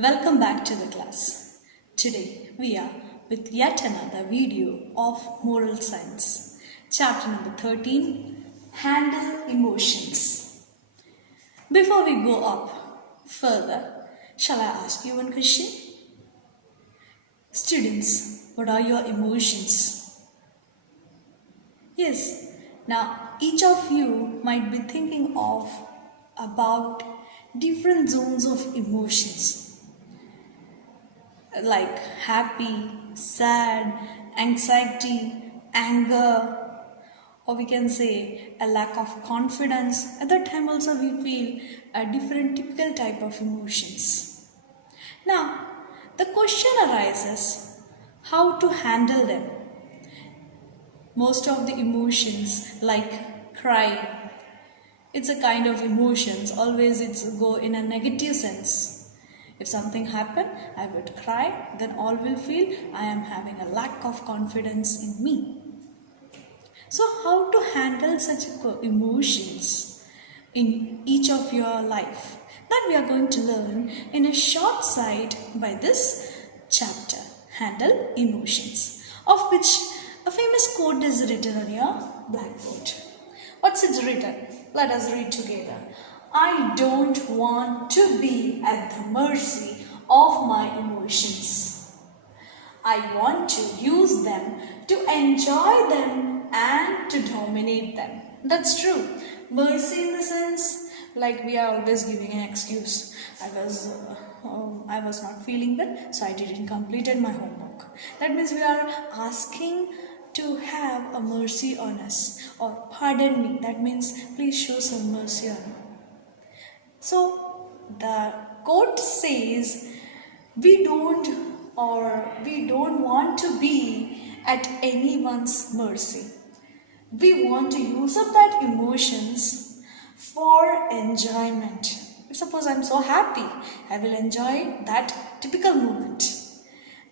Welcome back to the class. Today we are with yet another video of moral science. Chapter number 13, Handle Emotions. Before we go up further, shall I ask you one question? Students, what are your emotions? Yes, now each of you might be thinking of about different zones of emotions like happy, sad, anxiety, anger, or we can say a lack of confidence. At that time also we feel a different typical type of emotions. Now, the question arises how to handle them. Most of the emotions like crying, it's a kind of emotions, always it's go in a negative sense. If something happened, I would cry, then all will feel I am having a lack of confidence in me. So how to handle such emotions in each of your life? That we are going to learn in a short side by this chapter, Handle Emotions, of which a famous quote is written on your blackboard. What's it written? Let us read together. I don't want to be at the mercy of my emotions. I want to use them to enjoy them and to dominate them. That's true. Mercy in the sense, like we are always giving an excuse. I was not feeling well, so I didn't completed my homework. That means we are asking to have a mercy on us, or pardon me. That means please show some mercy on me. So the quote says we don't want to be at anyone's mercy. We want to use up that emotions for enjoyment. If suppose I'm so happy, I will enjoy that typical moment.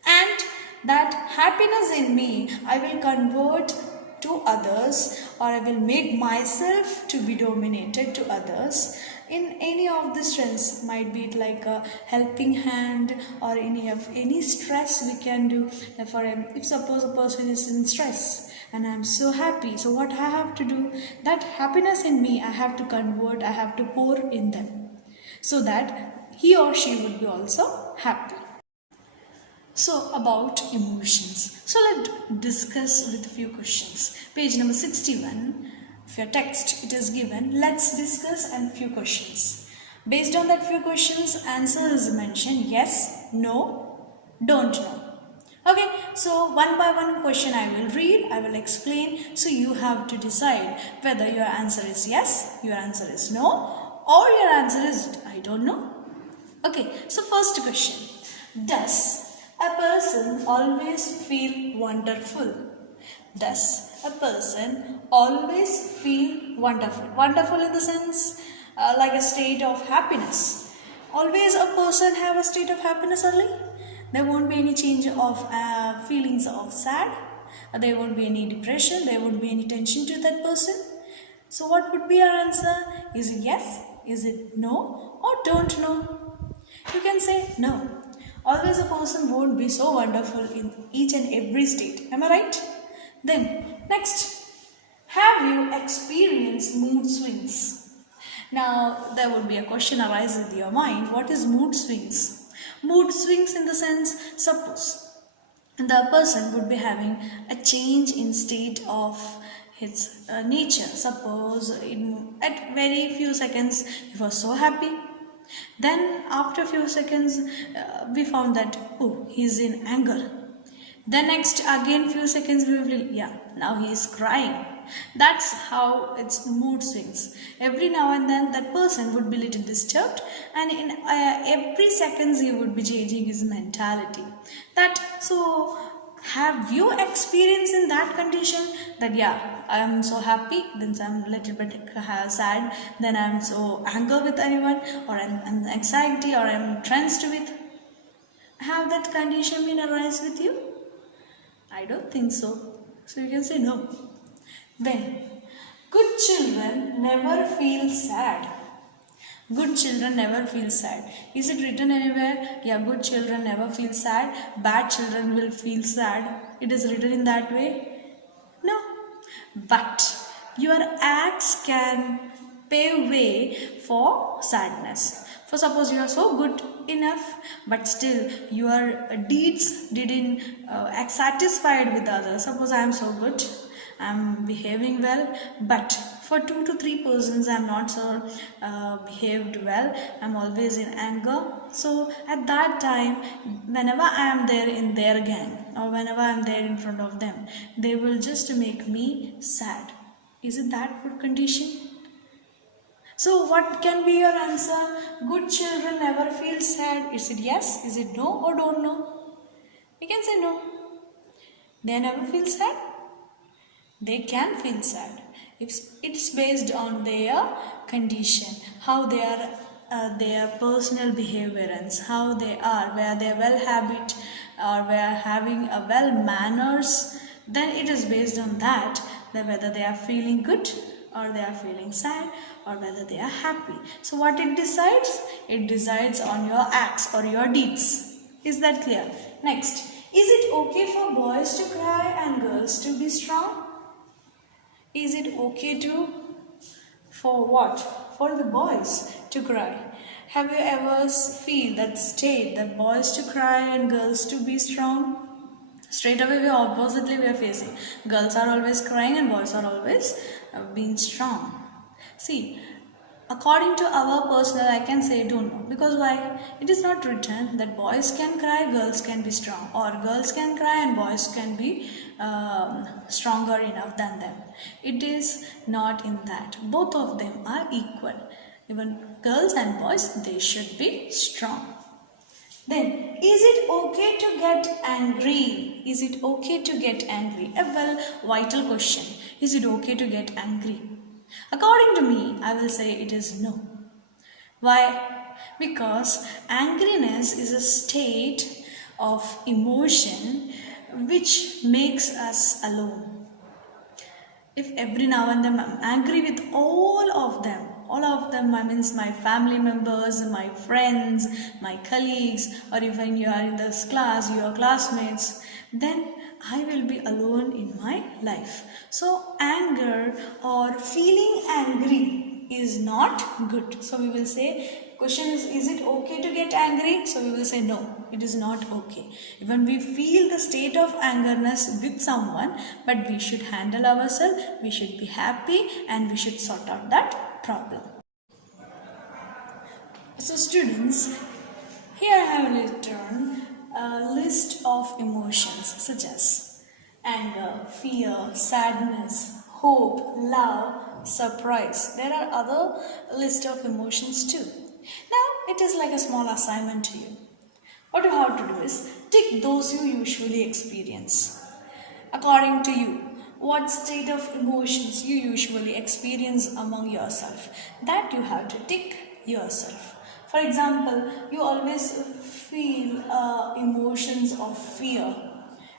And that happiness in me, I will convert to others, or I will make myself to be dominated to others in any of the strengths. Might be it like a helping hand, or any stress we can do. If suppose a person is in stress and I'm so happy, so what I have to do, that happiness in me I have to convert, I have to pour in them, so that he or she would be also happy. So about emotions. So let's discuss with a few questions. Page number 61 of your text, it is given. Let's discuss a few questions. Based on that few questions, answer is mentioned yes, no, don't know. Okay, so one by one question I will read, I will explain. So you have to decide whether your answer is yes, your answer is no, or your answer is I don't know. Okay, so first question. Does a person always feel wonderful? Does a person always feel wonderful? Wonderful in the sense like a state of happiness. Always a person have a state of happiness only? There won't be any change of feelings of sad. There won't be any depression. There won't be any tension to that person. So what would be our answer? Is it yes? Is it no? Or don't know? You can say no. Always a person won't be so wonderful in each and every state. Am I right? Then, next. Have you experienced mood swings? Now, there would be a question arise in your mind. What is mood swings? Mood swings in the sense, suppose the person would be having a change in state of his nature. Suppose at very few seconds he was so happy. Then after a few seconds we found that he's in anger. Then next again few seconds we will now he is crying. That's how its mood swings. Every now and then that person would be little disturbed, and in every seconds he would be changing his mentality. So have you experienced in that condition that I am so happy, then I'm a little bit sad, then I'm so angry with anyone, or I'm anxiety, or I'm tensed with? Have that condition been arise with you? I don't think so. So you can say no. Then, good children never feel sad. Good children never feel sad. Is it written anywhere? Yeah, good children never feel sad. Bad children will feel sad. It is written in that way? No. But your acts can pave way for sadness. For suppose you are so good enough, but still your deeds didn't act satisfied with others. Suppose I am so good, I am behaving well, but for 2 to 3 persons I am not so behaved well. I am always in anger. So at that time, whenever I am there in their gang or whenever I am there in front of them, they will just make me sad. Is it that good condition? So what can be your answer? Good children never feel sad. Is it yes? Is it no or don't know? You can say no. They never feel sad. They can feel sad. It's based on their condition, how they are, their personal behaviorance, how they are, where they are well habit or where having a well manners. Then it is based on that whether they are feeling good or they are feeling sad or whether they are happy. So what it decides? It decides on your acts or your deeds. Is that clear? Next, is it okay for boys to cry and girls to be strong? Is it okay for what? For the boys to cry. Have you ever feel that state that boys to cry and girls to be strong? Straight away we are facing. Girls are always crying and boys are always being strong. See, according to our personal, I can say don't know. Because why? It is not written that boys can cry, girls can be strong, or girls can cry and boys can be stronger enough than them. It is not in that. Both of them are equal. Even girls and boys, they should be strong. Then, is it okay to get angry? Is it okay to get angry? A vital question. Is it okay to get angry? According to me, I will say it is no. Why? Because angriness is a state of emotion which makes us alone. If every now and then I'm angry with all of them, I means my family members, my friends, my colleagues, or even you are in this class, your classmates, then I will be alone in my life. So anger or feeling angry is not good. So we will say, question is it okay to get angry? So we will say no, it is not okay. Even we feel the state of angerness with someone, but we should handle ourselves, we should be happy and we should sort out that problem. So students, here I have written a list of emotions such as anger, fear, sadness, hope, love, surprise. There are other list of emotions too. Now it is like a small assignment to you. What you have to do is tick those you usually experience. According to you, what state of emotions you usually experience among yourself, that you have to tick yourself. For example, you always feel emotions of fear.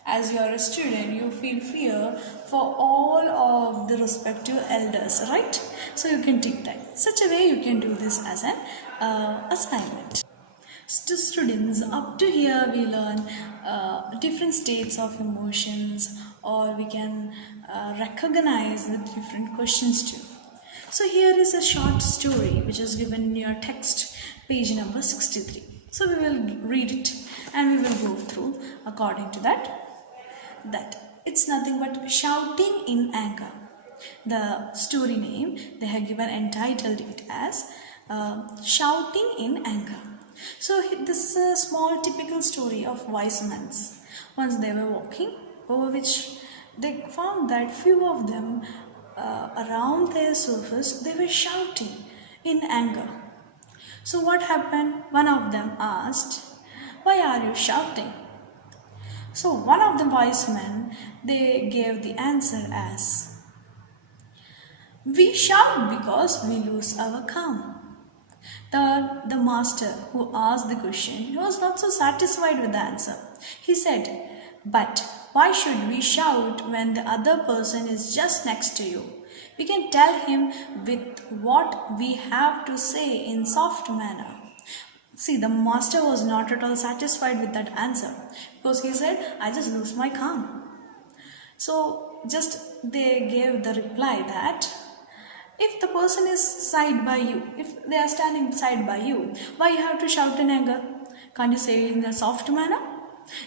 As you are a student, you feel fear for all of the respective elders, right? So you can tick that. Such a way you can do this as an assignment. To students, up to here we learn different states of emotions, or we can recognize the different questions too. So here is a short story which is given in your text, page number 63. So we will read it and we will go through according to that it's nothing but shouting in anger. The story name they have given entitled it as shouting in anger. So this is a small typical story of wise men. Once they were walking, over which they found that few of them around their surface, they were shouting in anger. So what happened? One of them asked, "Why are you shouting?" So one of the wise men, they gave the answer as, "We shout because we lose our calm." The master who asked the question was not so satisfied with the answer. He said, "But why should we shout when the other person is just next to you? We can tell him with what we have to say in soft manner. See, the master was not at all satisfied with that answer because he said, I just lose my calm. So, just they gave the reply that if the person is side by you, if they are standing side by you, why you have to shout in anger? Can't you say it in a soft manner?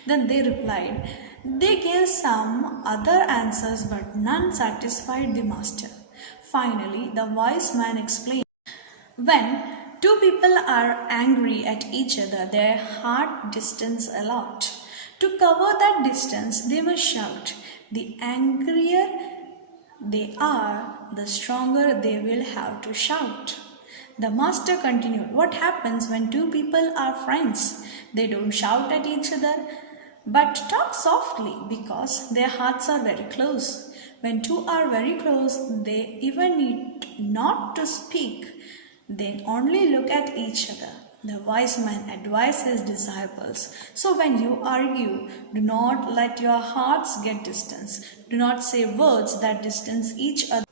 Then they replied, they gave some other answers but none satisfied the master. Finally, the wise man explained, when two people are angry at each other, their heart distance a lot. To cover that distance, they must shout. The angrier they are, the stronger they will have to shout. The master continued, what happens when two people are friends? They don't shout at each other but talk softly because their hearts are very close. When two are very close, they even need not to speak. They only look at each other. The wise man advised his disciples. So when you argue, do not let your hearts get distance. Do not say words that distance each other.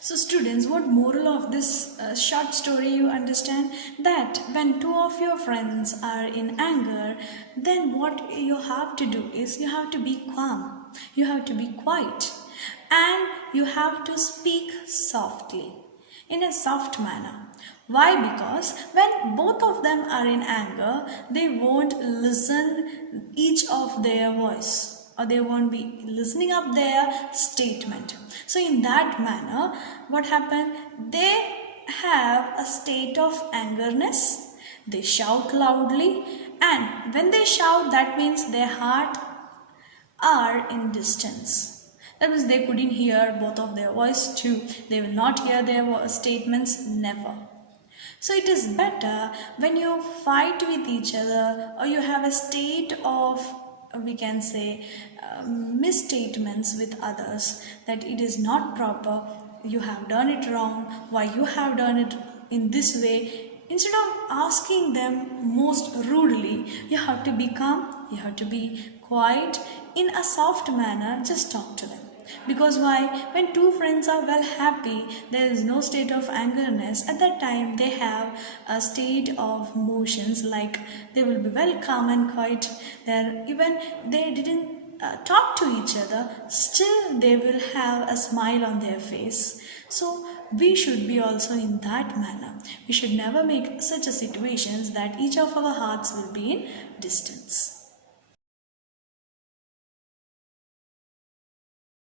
So students, what moral of this short story you understand? That when two of your friends are in anger, then what you have to do is you have to be calm. You have to be quiet. And you have to speak softly, in a soft manner. Why? Because when both of them are in anger, they won't listen each of their voice, or they won't be listening up their statement. So in that manner, what happened? They have a state of angerness. They shout loudly, and when they shout, that means their heart are in distance. That means they couldn't hear both of their voice too. They will not hear their statements, never. So it is better when you fight with each other or you have a state of, we can say, misstatements with others, that it is not proper, you have done it wrong, why you have done it in this way. Instead of asking them most rudely, you have to be calm, you have to be quiet, in a soft manner, just talk to them. Because why? When two friends are well happy, there is no state of angerness. At that time, they have a state of motions, like they will be well calm and quiet. Even they didn't talk to each other, still they will have a smile on their face. So we should be also in that manner. We should never make such a situations that each of our hearts will be in distance.